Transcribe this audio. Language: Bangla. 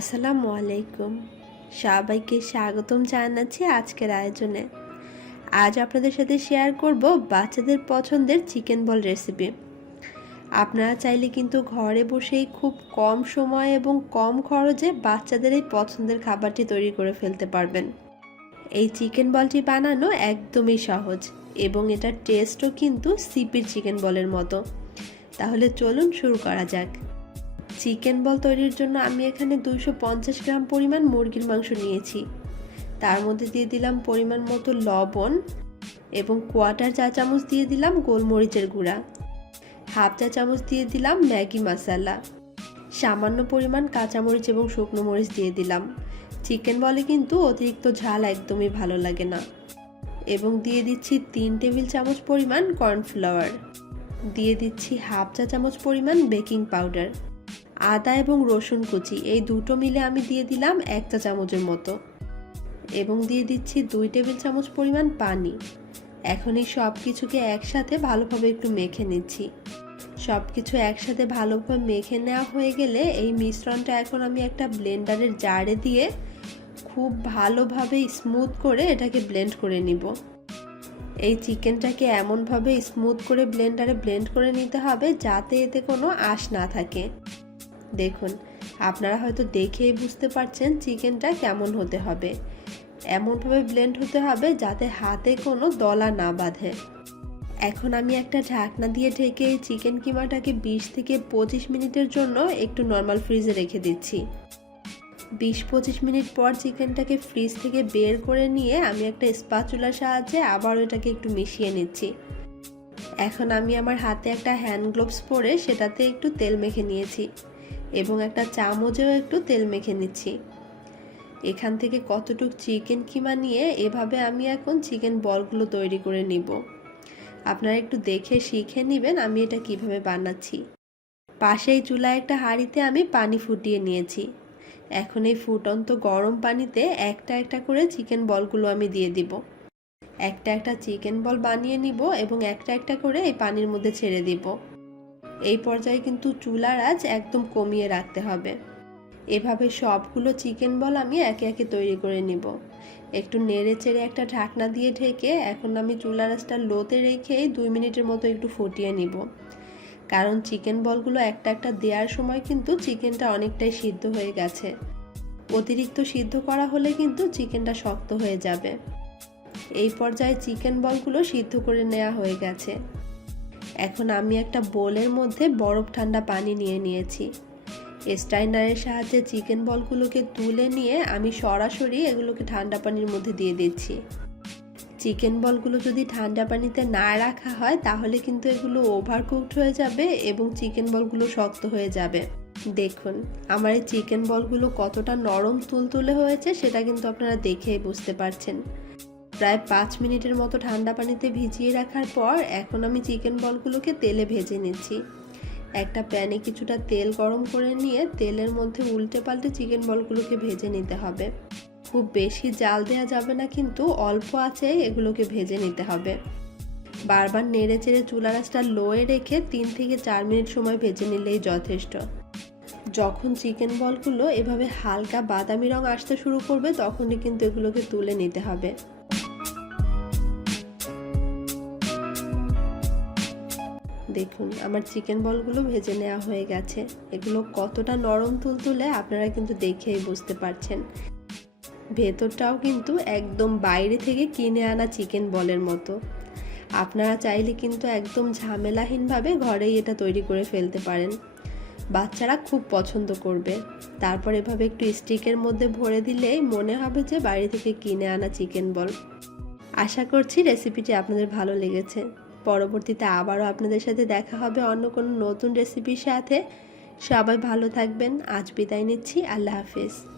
আসসালামু আলাইকুম। সবাইকে স্বাগতম জানাচ্ছি আজকের আয়োজনে। আজ আপনাদের সাথে শেয়ার করব বাচ্চাদের পছন্দের চিকেন বল রেসিপি আপনারা চাইলে কিন্তু ঘরে বসেই খুব কম সময় এবং কম খরচে বাচ্চাদের এই পছন্দের খাবারটি তৈরি করে ফেলতে পারবেন। এই চিকেন বলটি বানানো একদমই সহজ এবং এটার টেস্টও কিন্তু সিপির চিকেন বলের মতো। তাহলে চলুন শুরু করা যাক। চিকেন বল তৈরির জন্য আমি এখানে দুইশো পঞ্চাশ গ্রাম পরিমাণ মুরগির মাংস নিয়েছি। তার মধ্যে দিয়ে দিলাম পরিমাণ মতো লবণ এবং কোয়াটার চা চামচ দিয়ে দিলাম গোলমরিচের গুঁড়া। হাফ চা চামচ দিয়ে দিলাম ম্যাগি মশলা। সামান্য পরিমাণ কাঁচামরিচ এবং শুকনো মরিচ দিয়ে দিলাম। চিকেন বলে কিন্তু অতিরিক্ত ঝাল একদমই ভালো লাগে না। এবং দিয়ে দিচ্ছি তিন টেবিল চামচ পরিমাণ কর্নফ্লাওয়ার। দিয়ে দিচ্ছি হাফ চা চামচ পরিমাণ বেকিং পাউডার। আদা এবং রসুন কুচি, এই দুটো মিলে আমি দিয়ে দিলাম এক চা চামচের মতো। এবং দিয়ে দিচ্ছি দুই টেবিল চামচ পরিমাণ পানি। এখন এই সব কিছুকে একসাথে ভালোভাবে একটু মেখে নিচ্ছি। সব কিছু একসাথে ভালোভাবে মেখে নেওয়া হয়ে গেলে এই মিশ্রণটা এখন আমি একটা ব্লেন্ডারের জারে দিয়ে খুব ভালোভাবে স্মুথ করে এটাকে ব্লেন্ড করে নিব। এই চিকেনটাকে এমনভাবে স্মুথ করে ব্লেন্ডারে ব্লেন্ড করে নিতে হবে যাতে এতে কোনো আঁশ না থাকে। দেখুন, আপনারা হয়তো দেখেই বুঝতে পারছেন চিকেনটা কেমন হতে হবে। এমনভাবে ব্লেন্ড হতে হবে যাতে হাতে কোনো দলা না বাঁধে। এখন আমি একটা ঢাকনা দিয়ে ঢেকে চিকেন কিমাটাকে বিশ থেকে পঁচিশ মিনিটের জন্য একটু নর্মাল ফ্রিজে রেখে দিচ্ছি। বিশ পঁচিশ মিনিট পর চিকেনটাকে ফ্রিজ থেকে বের করে নিয়ে আমি একটা স্পাচুলার সাহায্যে আবার এটাকে একটু মিশিয়ে নিচ্ছি। এখন আমি আমার হাতে একটা হ্যান্ড গ্লোভস পরে সেটাতে একটু তেল মেখে নিয়েছি। এবং একটা চামচেও একটু তেল মেখে নিচ্ছি। এখান থেকে কতটুক চিকেন কিমা নিয়ে এভাবে আমি এখন চিকেন বলগুলো তৈরি করে নিব। আপনারা একটু দেখে শিখে নেবেন আমি এটা কীভাবে বানাচ্ছি। পাশেই চুলায় একটা হাঁড়িতে আমি পানি ফুটিয়ে নিয়েছি। এখন এই ফুটন্ত গরম পানিতে একটা একটা করে চিকেন বলগুলো আমি দিয়ে দিব। একটা একটা চিকেন বল বানিয়ে নিব এবং একটা একটা করে এই পানির মধ্যে ছেড়ে দিব। এই পর্যায়ে কিন্তু চুলার আঁচ একদম কমিয়ে রাখতে হবে। এভাবে সবগুলো চিকেন বল আমি একে একে তৈরি করে নিব। একটু নেড়ে চেড়ে একটা ঢাকনা দিয়ে ঢেকে এখন আমি চুলার আঁচটা লোতে রেখে দুই মিনিটের মতো একটু ফুটিয়ে নিব। কারণ চিকেন বলগুলো একটা একটা দেওয়ার সময় কিন্তু চিকেনটা অনেকটাই সিদ্ধ হয়ে গেছে। অতিরিক্ত সিদ্ধ করা হলে কিন্তু চিকেনটা শক্ত হয়ে যাবে। এই পর্যায়ে চিকেন বলগুলো সিদ্ধ করে নেওয়া হয়ে গেছে। এখন আমি একটা বোলের মধ্যে বরফ ঠান্ডা পানি নিয়ে নিয়েছি। স্টাইনারের সাহায্যে চিকেন বলগুলোকে তুলে নিয়ে আমি সরাসরি এগুলোকে ঠান্ডা পানির মধ্যে দিয়ে দিচ্ছি। চিকেন বলগুলো যদি ঠান্ডা পানিতে না রাখা হয়, তাহলে কিন্তু এগুলো ওভারকুকড হয়ে যাবে এবং চিকেন বলগুলো শক্ত হয়ে যাবে। দেখুন, আমার এই চিকেন বলগুলো কতটা নরম তুলতুলে হয়েছে সেটা কিন্তু আপনারা দেখেই বুঝতে পারছেন। প্রায় পাঁচ মিনিটের মতো ঠান্ডা পানিতে ভিজিয়ে রাখার পর এখন আমি চিকেন বলগুলোকে তেলে ভেজে নিচ্ছি। একটা প্যানে কিছুটা তেল গরম করে নিয়ে তেলের মধ্যে উল্টে পাল্টে চিকেন বলগুলোকে ভেজে নিতে হবে। খুব বেশি জাল দেওয়া যাবে না কিন্তু অল্প আছে, এগুলোকে ভেজে নিতে হবে। বারবার নেড়ে চেড়ে চুলা রাসটা লোয়ে রেখে তিন থেকে চার মিনিট সময় ভেজে নিলেই যথেষ্ট। যখন চিকেন বলগুলো এভাবে হালকা বাদামি রং আসতে শুরু করবে, তখনই কিন্তু এগুলোকে তুলে নিতে হবে। দেখুন, আমার চিকেন বলগুলো ভেজে নেওয়া হয়ে গেছে। এগুলো কতটা নরম তুলতুলে আপনারা কিন্তু দেখেই বুঝতে পারছেন। ভেতরটাও কিন্তু একদম বাইরে থেকে কিনে আনা চিকেন বলের মতো। আপনারা চাইলে কিন্তু একদম ঝামেলাহীনভাবে ঘরেই এটা তৈরি করে ফেলতে পারেন। বাচ্চারা খুব পছন্দ করবে। তারপর এভাবে একটু স্টিকের মধ্যে ভরে দিলেই মনে হবে যে বাইরে থেকে কিনে আনা চিকেন বল। আশা করছি রেসিপিটি আপনাদের ভালো লেগেছে। পরবর্তীতে আবারও আপনাদের সাথে দেখা হবে অন্য কোনো নতুন রেসিপির সাথে। সবাই ভালো থাকবেন। আজ বিদায় নিচ্ছি। আল্লাহ হাফিজ।